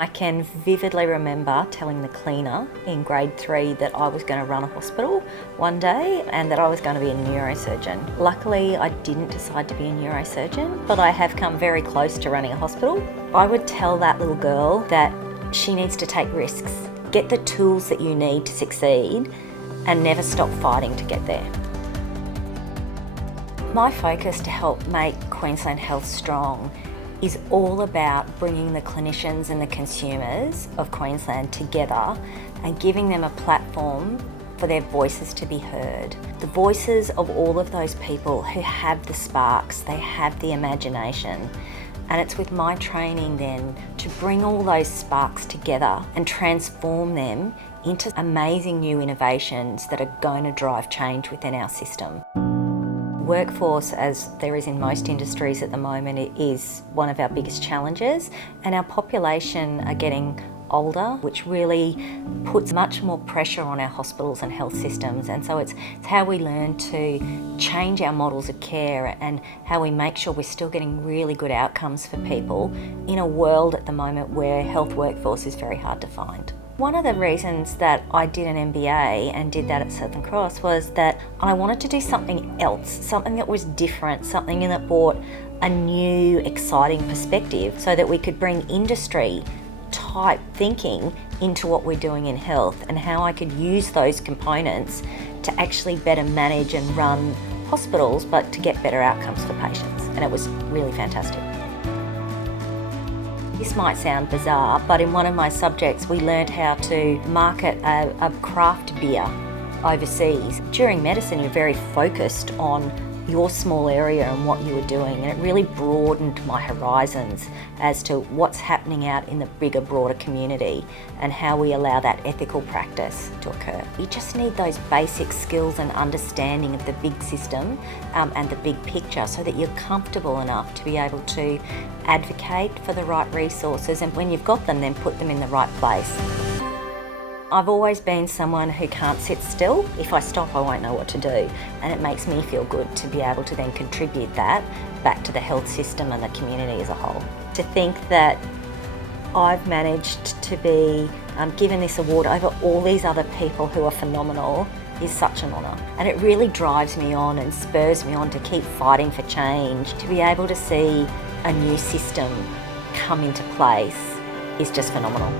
I can vividly remember telling the cleaner in grade 3 that I was going to run a hospital one day and that I was going to be a neurosurgeon. Luckily, I didn't decide to be a neurosurgeon, but I have come very close to running a hospital. I would tell that little girl that she needs to take risks, get the tools that you need to succeed, and never stop fighting to get there. My focus to help make Queensland Health strong is all about bringing the clinicians and the consumers of Queensland together and giving them a platform for their voices to be heard. The voices of all of those people who have the sparks, they have the imagination. And it's with my training then to bring all those sparks together and transform them into amazing new innovations that are going to drive change within our system. Workforce, as there is in most industries at the moment, it is one of our biggest challenges, and our population are getting older, which really puts much more pressure on our hospitals and health systems. And so it's how we learn to change our models of care and how we make sure we're still getting really good outcomes for people in a world at the moment where health workforce is very hard to find. One of the reasons that I did an MBA and did that at Southern Cross was that I wanted to do something else, something that was different, something that brought a new, exciting perspective so that we could bring industry type thinking into what we're doing in health and how I could use those components to actually better manage and run hospitals, but to get better outcomes for patients. And it was really fantastic. This might sound bizarre, but in one of my subjects we learned how to market a craft beer overseas. During medicine you're very focused on your small area and what you were doing, and it really broadened my horizons as to what's happening out in the bigger, broader community and how we allow that ethical practice to occur. You just need those basic skills and understanding of the big system and the big picture so that you're comfortable enough to be able to advocate for the right resources, and when you've got them, then put them in the right place. I've always been someone who can't sit still. If I stop, I won't know what to do. And it makes me feel good to be able to then contribute that back to the health system and the community as a whole. To think that I've managed to be given this award over all these other people who are phenomenal is such an honour. And it really drives me on and spurs me on to keep fighting for change. To be able to see a new system come into place is just phenomenal.